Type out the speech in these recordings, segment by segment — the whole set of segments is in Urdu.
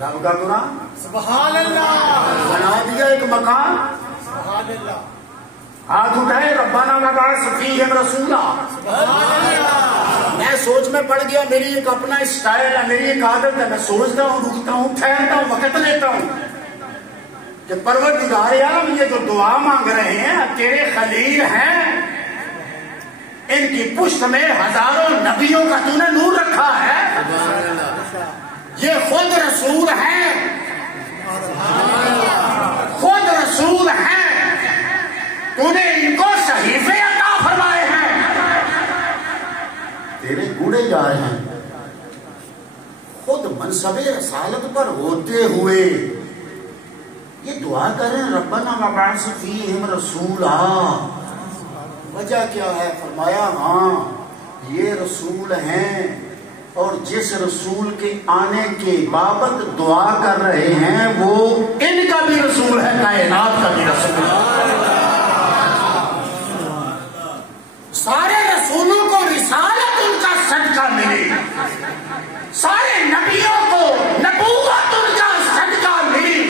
رب کا قرآن سبحان اللہ، بنا دیا ایک مکان. سبحان اللہ، ہاتھ اٹھائے ربنا وبعث فیہم رسولا. میں سوچ میں پڑ گیا، میری ایک اپنا اسٹائل ہے، میری ایک عادت ہے، میں سوچتا ہوں، رکتا ہوں، ٹھہرتا ہوں، وقت لیتا ہوں کہ پروردگار عالم یہ جو دعا مانگ رہے ہیں تیرے خلیل ہیں، ان کی پشت میں ہزاروں نبیوں کا تو نے نور رکھا ہے، یہ خود رسول ہیں، خود رسول ہیں، تو نے ان کو صحیفے عطا فرمائے ہیں، تیرے گوڑے جا رہے ہیں. خود منصب رسالت پر ہوتے ہوئے یہ دعا کریں ربنا وبعث فیہم رسولا. وجہ کیا ہے؟ فرمایا ہاں یہ رسول ہیں، اور جس رسول کے آنے کے بابت دعا کر رہے ہیں وہ ان کا بھی رسول ہے، کائنات کا بھی رسول ہے. سارے رسولوں کو رسالت ان کا صدقہ ملی، سارے نبیوں کو نبوت ان کا صدقہ ملی.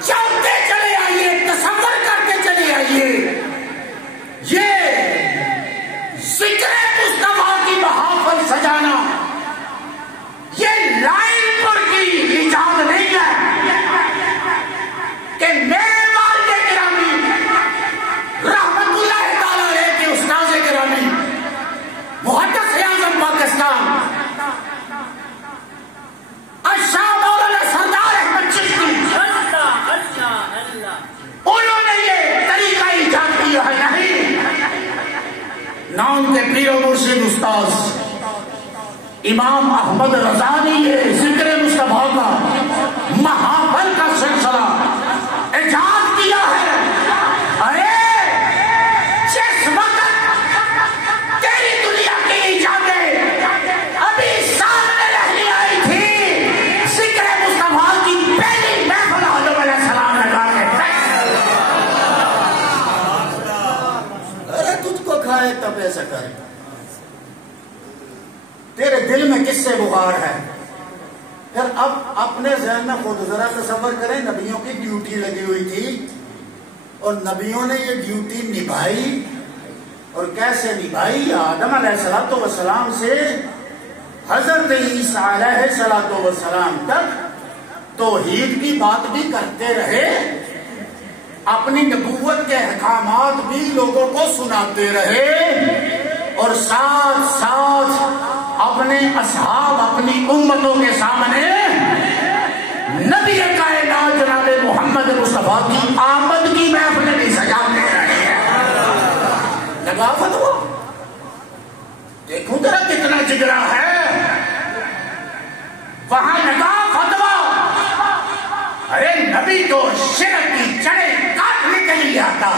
چلتے چلے آئیے، تصور کرتے چلے آئیے، یہ ذکر مصطفیٰ کی محافل سجانا یہ لائن پر کی ایجاد نہیں ہے کہ میرے والد گرامی رحمت اللہ تعالی علیہ کے استاذ گرامی محدث اعظم پاکستان شاہ مولانا سردار احمد چشتی انہوں نے یہ طریقہ ایجاد کیا ہے. نہیں، نام کے پیر و مرشد استاذ امام احمد رضا نے یہ ذکر مصطفیٰ کا محافل کا سلسلہ ایجاد کیا ہے. ارے جس وقت تیری دنیا کی ایجادیں ابھی سامنے رہنے آئی تھی، ذکر مصطفیٰ کی پہلی محفل آدم علیہ السلام لگا کے ارے تجھ کو کھائے تب ایسا کرے. تیرے دل میں کس سے بخار ہے؟ پھر اب اپنے ذہن میں خود ذرا تصور کریں، نبیوں کی ڈیوٹی لگی ہوئی تھی اور نبیوں نے یہ ڈیوٹی نبھائی، اور کیسے نبھائی؟ آدم علیہ السلام سے حضرت عیسیٰ علیہ السلام تک توحید کی بات بھی کرتے رہے، اپنی نبوت کے احکامات بھی لوگوں کو سناتے رہے، اور ساتھ ساتھ اپنے اصحاب، اپنی امتوں کے سامنے نبی کائنات جناب محمد مصطفیٰ کی آمد کی محفل بھی سجاتے رہے ہیں. لگا فتویٰ، دیکھوں ذرا کتنا جگرا ہے وہاں لگا فتویٰ. ارے نبی تو شرک کی جڑیں کاٹنے کے لیے آتا